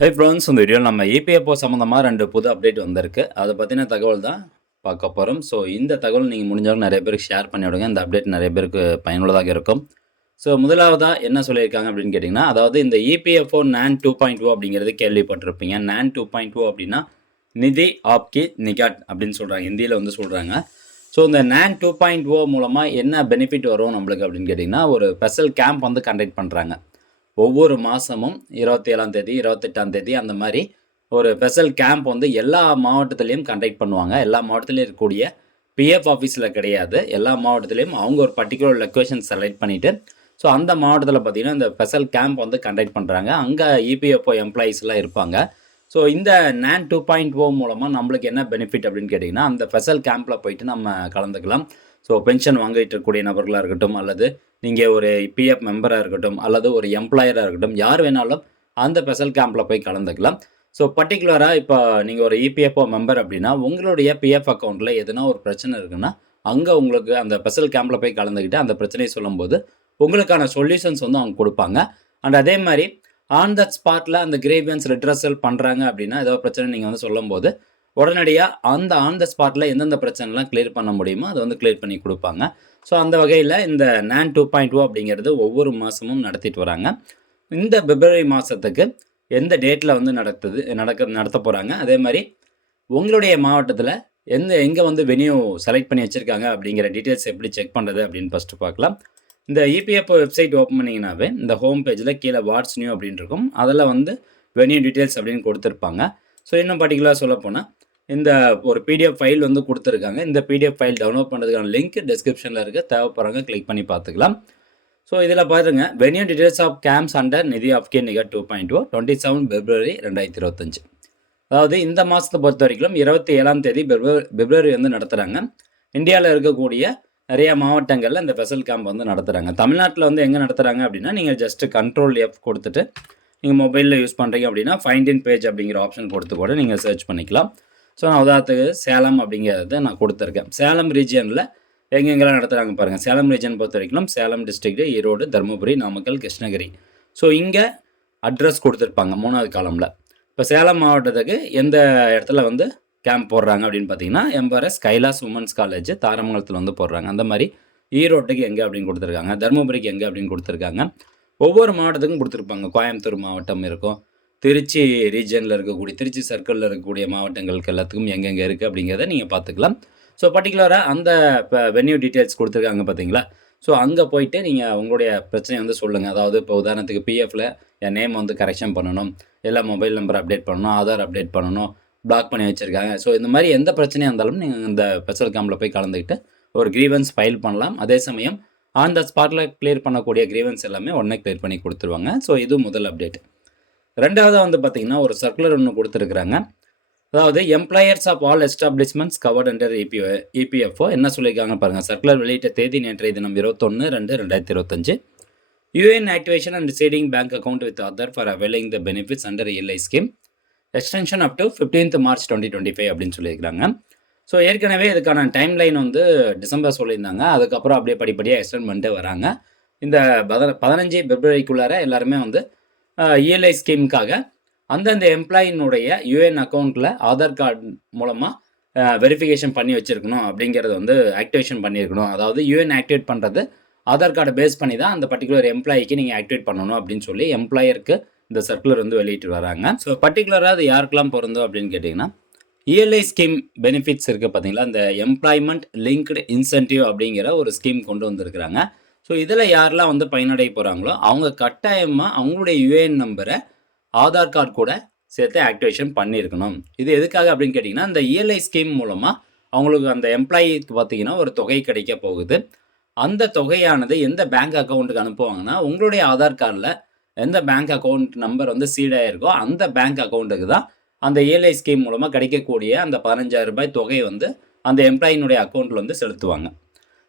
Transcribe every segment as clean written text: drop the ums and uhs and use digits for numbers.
Hi friends, இந்த வீடியோவில் நம்ம இபிஎஃப்ஓ சம்மந்தமாக 2 புது அப்டேட் வந்திருக்கு. அதை பற்றின தகவல் தான் பார்க்க போகிறோம். ஸோ இந்த தகவல் நீங்கள் முடிஞ்சவங்க நிறைய பேருக்கு ஷேர் பண்ணி விடுங்க. இந்த அப்டேட் நிறைய பேருக்கு பயனுள்ளதாக இருக்கும். ஸோ முதலாவதாக என்ன சொல்லியிருக்காங்க அப்படின்னு கேட்டிங்கன்னா, அதாவது இந்த இபிஎஃப்ஓ NAN 2.0 அப்படிங்கிறது கேள்விப்பட்டிருப்பீங்க. NAN 2.0 அப்படின்னா நிதி ஆப்கி நிகாட் அப்படின்னு சொல்கிறாங்க, ஹிந்தியில் வந்து சொல்கிறாங்க. ஸோ இந்த NAN 2.0 மூலமாக என்ன பெனிஃபிட் வரும் நம்மளுக்கு அப்படின்னு கேட்டிங்கன்னா, ஒரு ஸ்பெஷல் கேம்ப் வந்து கண்டக்ட் பண்ணுறாங்க. ஒவ்வொரு மாதமும் 27ஆம் தேதி 28ஆம் தேதி அந்த மாதிரி ஒரு ஸ்பெஷல் கேம்ப் வந்து எல்லா மாவட்டத்துலேயும் கண்டக்ட் பண்ணுவாங்க. எல்லா மாவட்டத்துலேயும் இருக்கக்கூடிய பிஎஃப் ஆஃபீஸில் கிடையாது, எல்லா மாவட்டத்துலேயும் அவங்க ஒரு பர்டிகுலர் லொக்கேஷன் செலக்ட் பண்ணிவிட்டு ஸோ அந்த மாவட்டத்தில் பார்த்திங்கன்னா இந்த ஸ்பெஷல் கேம்ப் வந்து கண்டக்ட் பண்ணுறாங்க. அங்கே இபிஎஃப்ஓ எம்ப்ளாயீஸ்லாம் இருப்பாங்க. ஸோ இந்த NAN 2.0 மூலமாக நம்மளுக்கு என்ன பெனிஃபிட் அப்படின்னு கேட்டிங்கன்னா, அந்த ஸ்பெஷல் கேம்பில் போயிட்டு நம்ம கலந்துக்கலாம். ஸோ பென்ஷன் வாங்கிட்டு இருக்கக்கூடிய நபர்களாக இருக்கட்டும், அல்லது நீங்கள் ஒரு பிஎஃப் மெம்பராக இருக்கட்டும், அல்லது ஒரு எம்ப்ளாயராக இருக்கட்டும், யார் வேணாலும் அந்த ஸ்பெஷல் கேம்பில் போய் கலந்துக்கலாம். ஸோ பர்டிகுலராக இப்போ நீங்கள் ஒரு இபிஎஃப்ஓ மெம்பர் அப்படின்னா உங்களுடைய பிஎஃப் அக்கௌண்ட்டில் எதுனா ஒரு பிரச்சனை இருக்குன்னா அங்கே உங்களுக்கு அந்த ஸ்பெஷல் கேம்பில் போய் கலந்துக்கிட்டு அந்த பிரச்சனையை சொல்லும்போது உங்களுக்கான சொல்யூஷன்ஸ் வந்து அவங்க கொடுப்பாங்க. அண்ட் அதே மாதிரி ஆன் த ஸ்பாட்டில் அந்த கிரேவியன்ஸ் ரிட்ரஸல் பண்ணுறாங்க அப்படின்னா ஏதோ பிரச்சனை நீங்கள் வந்து சொல்லும்போது உடனடியாக ஆன் த ஸ்பாட்டில் எந்தெந்த பிரச்சனைலாம் கிளியர் பண்ண முடியுமோ அதை வந்து கிளியர் பண்ணி கொடுப்பாங்க. ஸோ அந்த வகையில் இந்த NAN 2.0 அப்படிங்கிறது ஒவ்வொரு மாதமும் நடத்திட்டு வராங்க. இந்த பிப்ரவரி மாதத்துக்கு எந்த டேட்டில் வந்து நடத்த போகிறாங்க, அதே மாதிரி உங்களுடைய மாவட்டத்தில் எங்கே வந்து வென்யூ செலக்ட் பண்ணி வச்சுருக்காங்க அப்படிங்கிற டீட்டெயில்ஸ் எப்படி செக் பண்ணுறது அப்படின்னு ஃபஸ்ட்டு பார்க்கலாம். இந்த இபிஎஃப்ஓ வெப்சைட் ஓப்பன் பண்ணிங்கனாவே இந்த ஹோம் பேஜில் கீழே வாட்ஸ் நியூ அப்படின்னு இருக்கும். அதில் வந்து வென்யூ டீட்டெயில்ஸ் அப்படின்னு கொடுத்துருப்பாங்க. ஸோ இன்னும் பர்டிகுலராக சொல்லப்போனால் இந்த ஒரு பிடிஎஃப் ஃபைல் வந்து கொடுத்துருக்காங்க. இந்த பிடிஎஃப் ஃபைல் டவுன்லோட் பண்ணுறதுக்கான லிங்க் டிஸ்கிரிப்ஷனில் இருக்குது, தேவைப்படுறவங்க கிளிக் பண்ணி பார்த்துக்கலாம். ஸோ இதில் பாருங்க, venue details of camps under Nidhi Aapke நிகாட் 2.0 27 பிப்ரவரி 2025. அதாவது இந்த மாதத்தை பொறுத்த வரைக்கும் 27ஆம் தேதி பிப்ரவரி வந்து நடத்துகிறாங்க. இந்தியாவில் இருக்கக்கூடிய நிறைய மாவட்டங்களில் இந்த ஸ்பெஷல் கேம்ப் வந்து நடத்துகிறாங்க. தமிழ்நாட்டில் வந்து எங்கே நடத்துகிறாங்க அப்படின்னா, நீங்கள் ஜஸ்ட்டு Ctrl+F கொடுத்துட்டு நீங்கள் மொபைலில் யூஸ் பண்ணுறீங்க அப்படின்னா ஃபைண்ட் இன் பேஜ் அப்படிங்கிற ஆப்ஷன் கொடுத்து கூட நீங்கள் சர்ச் பண்ணிக்கலாம். ஸோ நான் உதாரணத்துக்கு சேலம் அப்படிங்கிறத நான் கொடுத்துருக்கேன். சேலம் ரீஜியனில் எங்கெங்கெல்லாம் நடத்துகிறாங்க பாருங்கள். சேலம் ரீஜன் பொறுத்த வரைக்கும் சேலம் டிஸ்ட்ரிக்ட், ஈரோடு, தருமபுரி, நாமக்கல், கிருஷ்ணகிரி. ஸோ இங்கே அட்ரஸ் கொடுத்துருப்பாங்க 3வது காலமில். இப்போ சேலம் மாவட்டத்துக்கு எந்த இடத்துல வந்து கேம்ப் போடுறாங்க அப்படின்னு பார்த்தீங்கன்னா, எம்ஆர்எஸ் கைலாஸ் உமன்ஸ் காலேஜ் தாரமங்கலத்தில் வந்து போடுறாங்க. அந்த மாதிரி ஈரோட்டுக்கு எங்கே அப்படின்னு கொடுத்துருக்காங்க, தருமபுரிக்கு எங்கே அப்படின்னு கொடுத்துருக்காங்க. ஒவ்வொரு மாவட்டத்துக்கும் கொடுத்துருப்பாங்க. கோயம்புத்தூர் மாவட்டம் இருக்கும், திருச்சி ரீஜனில் இருக்கக்கூடிய திருச்சி சர்க்கிளில் இருக்கக்கூடிய மாவட்டங்களுக்கு எல்லாத்துக்கும் எங்கெங்கே இருக்குது அப்படிங்கிறத நீங்கள் பார்த்துக்கலாம். ஸோ பர்டிகுலராக அந்த இப்போ வென்யூ டீட்டெயில்ஸ் கொடுத்துருக்காங்க பார்த்தீங்களா. ஸோ அங்கே போயிட்டு நீங்கள் உங்களுடைய பிரச்சனையை வந்து சொல்லுங்கள். அதாவது இப்போ உதாரணத்துக்கு பிஎஃப்பில் என் நேம் வந்து கரெக்ஷன் பண்ணணும், இல்லை மொபைல் நம்பர் அப்டேட் பண்ணணும், ஆதார் அப்டேட் பண்ணணும், பிளாக் பண்ணி வச்சுருக்காங்க. ஸோ இந்த மாதிரி எந்த பிரச்சனையாக இருந்தாலும் நீங்கள் இந்த ஸ்பெஷல் கேம்பில் போய் கலந்துக்கிட்டு ஒரு கிரீவன்ஸ் ஃபைல் பண்ணலாம். அதே சமயம் ஆன் த ஸ்பாட்டில் கிளியர் பண்ணக்கூடிய கிரீவன்ஸ் எல்லாமே உடனே கிளியர் பண்ணி கொடுத்துருவாங்க. ஸோ இது முதல் அப்டேட். ரெண்டாவதாக வந்து பார்த்திங்கன்னா ஒரு சர்க்குலர் ஒன்று கொடுத்துருக்குறாங்க. அதாவது employers of all establishments covered under EPFO என்ன சொல்லியிருக்காங்க பாருங்கள். சர்க்குலர் வெளியிட்ட தேதி நேற்றைய தினம் 21/2/2025. UAN activation and seeding bank account with Aadhaar for availing the benefits under ELI scheme extension up to 15th March 2025 அப்படின்னு சொல்லியிருக்காங்க. ஸோ ஏற்கனவே இதுக்கான டைம் லைன் வந்து டிசம்பர் சொல்லியிருந்தாங்க. அதுக்கப்புறம் அப்படியே படிப்படியாக எக்ஸ்டெண்ட் பண்ணிட்டு வராங்க. இந்த 15 பிப்ரவரிக்குள்ளார எல்லாருமே வந்து ELI ஸ்கீமுக்காக அந்தந்த எம்ப்ளாயினுடைய யூஎன் அக்கௌண்ட்டில் ஆதார் கார்டு மூலமாக வெரிஃபிகேஷன் பண்ணி வச்சுருக்கணும் அப்படிங்கிறது வந்து ஆக்டிவேஷன் பண்ணியிருக்கணும். அதாவது யூஎன் ஆக்டிவேட் பண்ணுறது ஆதார் கார்டை பேஸ் பண்ணி தான் அந்த பர்டிகுலர் எம்ப்ளாய்க்கு நீங்கள் ஆக்டிவேட் பண்ணணும் அப்படின்னு சொல்லி எம்ப்ளாயருக்கு இந்த சர்க்குலர் வந்து வெளியிட்டு வராங்க. ஸோ பர்டிகுலராக அது யாருக்கெல்லாம் பொருந்தும் அப்படின்னு கேட்டிங்கன்னா, ELI ஸ்கீம் பெனிஃபிட்ஸ் இருக்குது பார்த்தீங்களா, இந்த எம்ப்ளாய்மெண்ட் லிங்க்டு இன்சென்டிவ் அப்படிங்கிற ஒரு ஸ்கீம் கொண்டு வந்திருக்கிறாங்க. ஸோ இதில் யாரெல்லாம் வந்து பயனடைய போகிறாங்களோ அவங்க கட்டாயமாக அவங்களுடைய யூஏஎன் நம்பரை ஆதார் கார்டு கூட சேர்த்து ஆக்டிவேஷன் பண்ணியிருக்கணும். இது எதுக்காக அப்படின்னு கேட்டிங்கன்னா, இந்த ELI ஸ்கீம் மூலமாக அவங்களுக்கு அந்த எம்ப்ளாயிக்கு பார்த்திங்கன்னா ஒரு தொகை கிடைக்க போகுது. அந்த தொகையானது எந்த பேங்க் அக்கௌண்ட்டுக்கு அனுப்புவாங்கன்னா, உங்களுடைய ஆதார் கார்டில் எந்த பேங்க் அக்கௌண்ட் நம்பர் வந்து சீடாயிருக்கோ அந்த பேங்க் அக்கௌண்ட்டுக்கு தான் அந்த ELI ஸ்கீம் மூலமாக கிடைக்கக்கூடிய அந்த 15,000 ரூபாய் தொகை வந்து அந்த எம்ப்ளாயினுடைய அக்கௌண்ட்டில் வந்து செலுத்துவாங்க.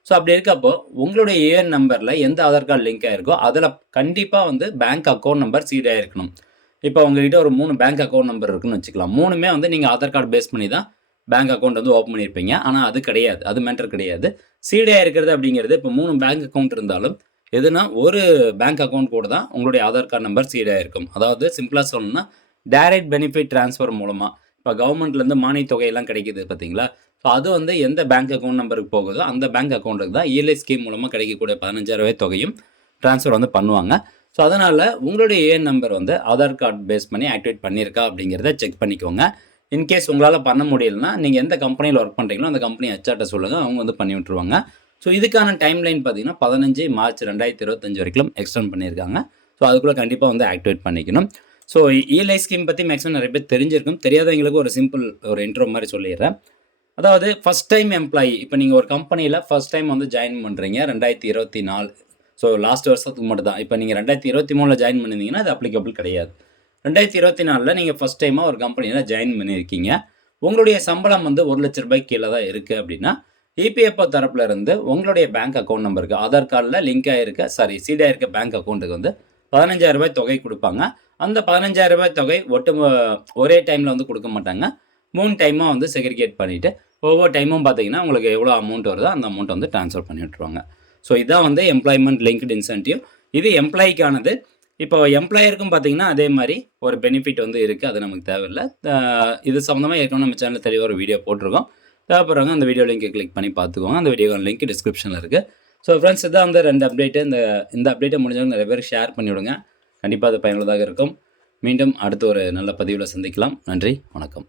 ஸோ அப்படி இருக்கப்போ உங்களுடைய யூஎன் நம்பரில் எந்த ஆதார் கார்டு லிங்க் ஆகிருக்கோ அதில் கண்டிப்பாக வந்து பேங்க் அக்கௌண்ட் நம்பர் சீடாயிருக்கணும். இப்போ உங்ககிட்ட ஒரு 3 பேங்க் அக்கௌண்ட் நம்பர் இருக்குன்னு வச்சுக்கலாம். 3மே வந்து நீங்கள் ஆதார் கார்டு பேஸ் பண்ணி தான் பேங்க் அக்கௌண்ட் வந்து ஓப்பன் பண்ணியிருப்பீங்க. ஆனால் அது கிடையாது, அது மேட்டர் கிடையாது. சீடாக இருக்கிறது அப்படிங்கிறது இப்போ 3 பேங்க் அக்கௌண்ட் இருந்தாலும் எதுனா ஒரு பேங்க் அக்கௌண்ட் கூட தான் உங்களுடைய ஆதார் கார்டு நம்பர் சீடாக இருக்கும். அதாவது சிம்பிளாக சொல்லணும்னா டைரக்ட் பெனிஃபிட் ட்ரான்ஸ்ஃபர் மூலமா இப்போ கவர்மெண்ட்லேருந்து மானியத் தொகையெல்லாம் கிடைக்குது பார்த்தீங்களா? ஸோ அது வந்து எந்த பேங்க் அக்கவுண்ட் நம்பருக்கு போகுதோ அந்த பேங்க் அக்கவுண்ட்டுக்கு தான் இஎல்ஐ ஸ்கீம் மூலமாக கிடைக்கக்கூடிய 15,000 தொகையும் ட்ரான்ஸ்ஃபர் வந்து பண்ணுவாங்க. ஸோ அதனால் உங்களுடைய ஏஎன் நம்பர் வந்து ஆதார் கார்டு பேஸ் பண்ணி ஆக்டிவேட் பண்ணியிருக்கா அப்படிங்கிறத செக் பண்ணிக்கோங்க. இன்கேஸ் உங்களால் பண்ண முடியலன்னா நீங்கள் எந்த கம்பெனியில் ஒர்க் பண்ணுறீங்களோ அந்த கம்பெனி ஹெச்ஆர்ட்ட சொல்லுங்கள், அவங்க வந்து பண்ணி விட்டுருவாங்க. ஸோ இதுக்கான டைம்லைன் பார்த்தீங்கன்னா 15 மார்ச் 2025 வரைக்கும் எக்ஸ்டெண்ட் பண்ணியிருக்காங்க. ஸோ அதுக்குள்ளே கண்டிப்பாக வந்து ஆக்டிவேட் பண்ணிக்கணும். ஸோ இஎல்ஐ ஸ்கீம் பற்றி மேக்ஸிமம் நிறைய பேர் தெரிஞ்சிருக்கும். தெரியாதவங்களுக்கு ஒரு சிம்பிள் ஒரு இன்ட்ரோ மாதிரி சொல்லிடுறேன். அதாவது ஃபஸ்ட் டைம் எம்ப்ளாயி இப்போ நீங்கள் ஒரு கம்பெனியில் ஃபஸ்ட் டைம் வந்து ஜாயின் பண்ணுறீங்க 2024. ஸோ லாஸ்ட் வருஷத்துக்கு மட்டும் தான். இப்போ நீங்கள் 2023 ஜாயின் பண்ணியிருந்தீங்கன்னா அது அப்ளிகபிள் கிடையாது. 2024 நீங்கள் ஃபஸ்ட் டைமாக ஒரு கம்பெனியில் ஜாயின் பண்ணியிருக்கீங்க. உங்களுடைய சம்பளம் வந்து ₹1,00,000 கீழே தான் இருக்குது அப்படின்னா இபிஎஃப்ஓ தரப்புல இருந்து உங்களுடைய பேங்க் அக்கௌண்ட் நம்பருக்கு ஆதார் கார்டில் லிங்க் ஆகிருக்க சீட் ஆகிருக்க பேங்க் அக்கௌண்ட்டுக்கு வந்து ₹15,000 தொகை கொடுப்பாங்க. அந்த ₹15,000 தொகை ஒரே டைமில் வந்து கொடுக்க மாட்டாங்க. 3 டைமாக வந்து செக்ரிகேட் பண்ணிவிட்டு ஒவ்வொரு டைமும் பார்த்தீங்கன்னா உங்களுக்கு எவ்வளோ அமௌண்ட் வருதோ அந்த அமௌண்ட் வந்து ட்ரான்ஸ்ஃபர் பண்ணி விட்ருவாங்க. ஸோ இதான் வந்து எம்ப்ளாய்மெண்ட் லிங்க்டு இன்சென்டிவ். இது எம்ப்ளாய்க்கானது. இப்போ எம்ப்ளாயருக்கும் பார்த்தீங்கன்னா அதே மாதிரி ஒரு பெனிஃபிட் வந்து இருக்குது. அது நமக்கு தேவையில்லை. இது சம்மந்தமாக ஏற்கனவே நம்ம சேனலில் தெளிவாக ஒரு வீடியோ போட்டிருக்கோம். தேவைப்படுறவங்க அந்த வீடியோ லிங்க்கை கிளிக் பண்ணி பார்த்துக்கோங்க. அந்த வீடியோக்கான லிங்க் டிஸ்கிரிப்ஷனில் இருக்குது. ஸோ ஃப்ரெண்ட்ஸ் இதான் வந்து 2 அப்டேட்டு. இந்த அப்டேட்டை முடிஞ்சவங்க நிறைய பேர் ஷேர் பண்ணிவிடுங்க. கண்டிப்பாக அது பயனுள்ளதாக இருக்கும். மீண்டும் அடுத்த ஒரு நல்ல பதிவில் சந்திக்கலாம். நன்றி, வணக்கம்.